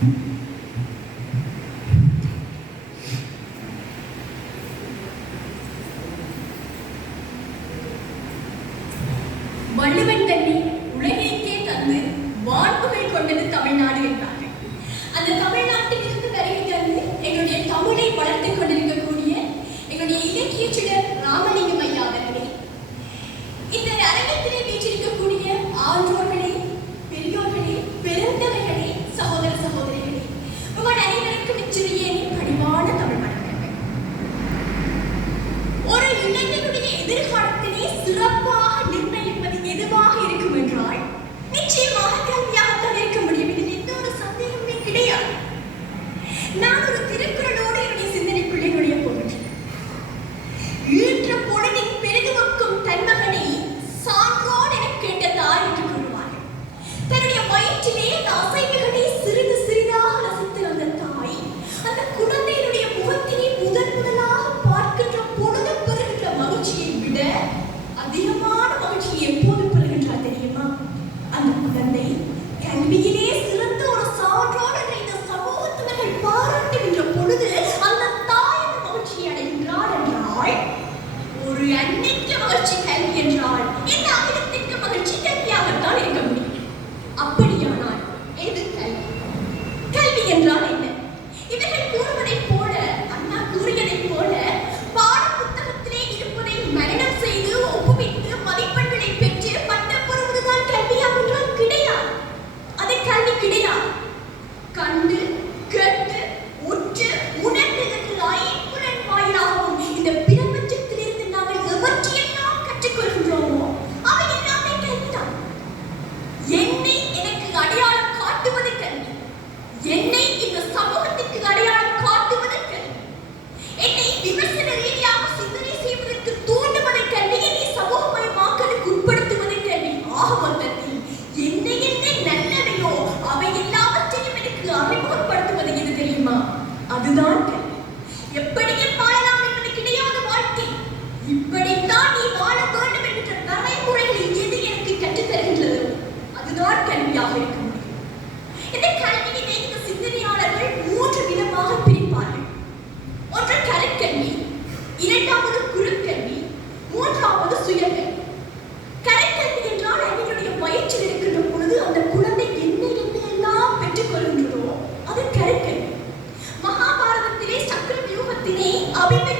Mm-hmm. the অতীতে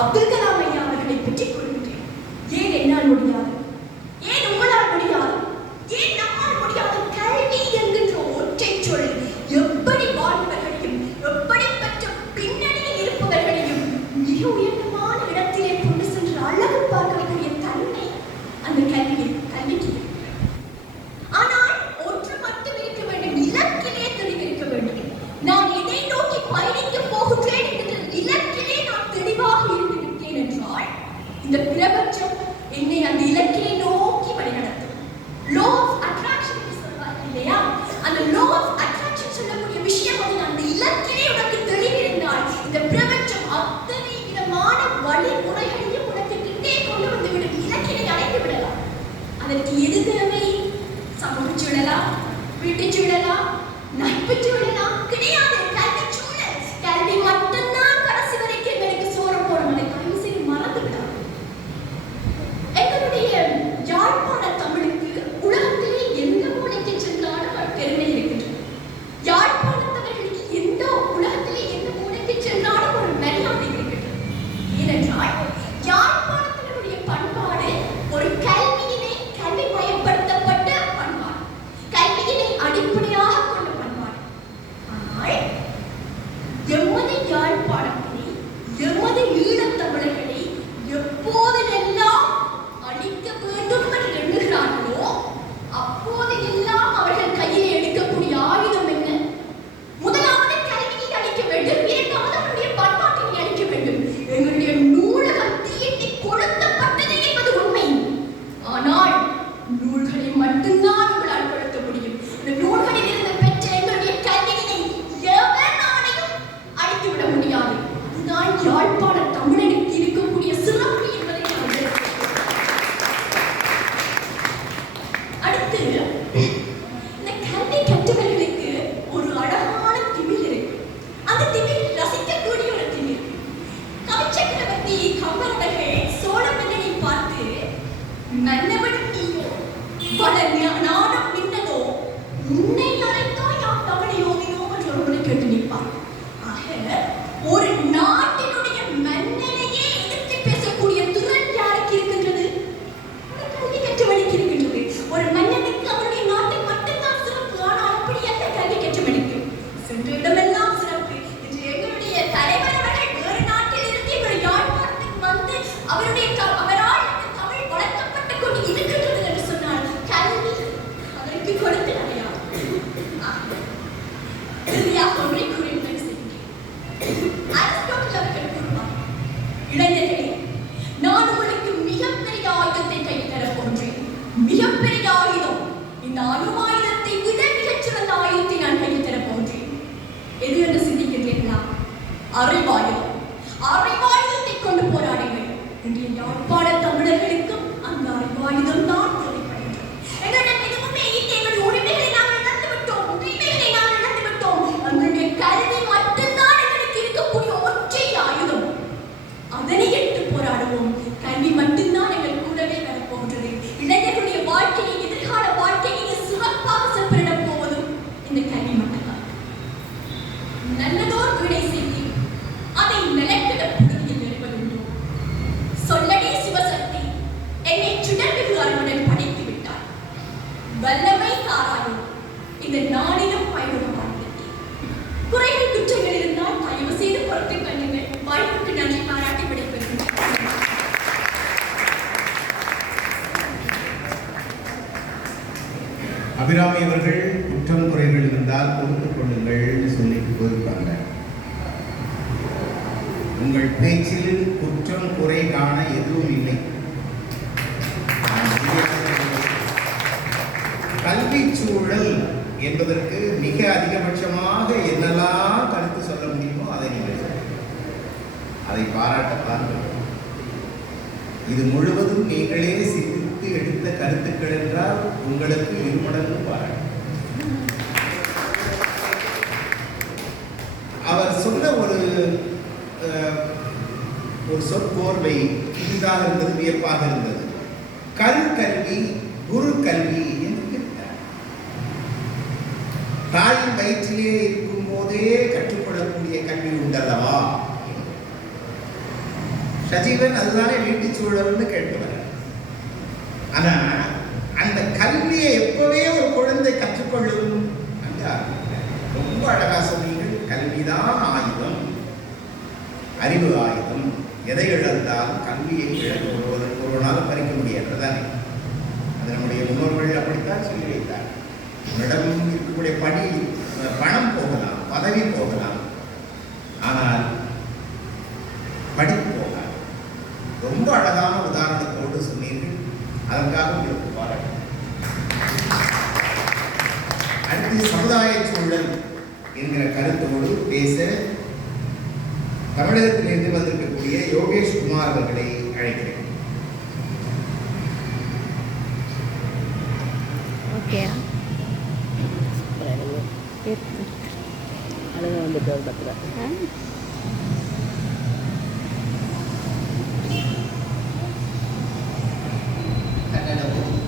अब्दुल कलाम அதற்கு எது திறமை சமூக சுழலா வீட்டு சுழலா 对着你发。கற்பனை செய்து அதை மெலக்கிட பொழுதில் நிறுவ வேண்டும் சொல்லடே சிவசக்தி என்னை சுடர்மிகு அருமுடன் படைத்து விட்டார் வல்லமை தாராயோ இந்த நாளிலும் பயனுடமானது குறைகள் குற்றங்கள் இருந்தால் தயவு செய்து பொறுத்து கண்ணுங்கள் வாய்ப்புக்கு நன்றி பாராட்டி விடைபெறும் அபிராமி அவர்கள் குற்றம் குறைகள் இருந்தால் கொடுத்துக் கொள்ளுங்கள் சொல்லி போயிருப்பாங்க உங்கள் பேச்சில் குற்றம் குறை காண எதுவும் இல்லை. கல்வி சூழல் என்பதற்கு மிக அதிகபட்சமாக என்னெல்லாம் கருத்து சொல்ல முடியுமோ அதை நீங்கள் அதை பாராட்ட பாருங்கள் இது முழுவதும் நீங்களே சிந்தித்து எடுத்த கருத்துக்கள் என்றால் உங்களுக்கு இருமடங்கு பாராட்டு. அவர் சொன்ன ஒரு ஒரு சொற்கோர்வை புதிதாக இருந்தது வியப்பாக இருந்தது. கல்கல்வி குரு கல்வி என்று கேட்டார். தாயின் வயிற்றிலே இருக்கும் போதே கற்றுக்கொள்ளக்கூடிய கல்வி உண்டல்லவா? சஜீவன் அதுதானே வீட்டு சூழல்னு கேட்டவர். ஆனா அந்த கல்வியை எப்பவே ஒரு குழந்தை கற்றுக்கொள்ளும் என்று ரொம்ப அழகா சொன்னீர்கள். கல்விதான் ஆயுதம் அறிவு ஆயுதம். எதை இழந்தால் கல்வியை இழந்து ஒருவர் ஒருவனால் பறிக்க முடியாது தானே அது நம்முடைய முன்னோர்கள் அப்படித்தான் சொல்லி வைத்தார். உன்னிடம் இருக்கக்கூடிய பணி பணம் போகலாம் பதவி போகலாம். ஆனால் படிப்பு போகலாம் ரொம்ப அழகான உதாரணத்தோடு சொன்னீர்கள். அதற்காக உங்களுக்கு பாராட்டு. அடுத்து சமுதாய சூழல் என்கிற கருத்தோடு பேச தமிழகத்திலிருந்து வந்திருக்கக்கூடிய யோகேஷ் குமார் அவர்களை அழைக்கிறேன். ஓகே. அழகாக வந்துட்டு ஒரு பத்தில் கன்னடமும்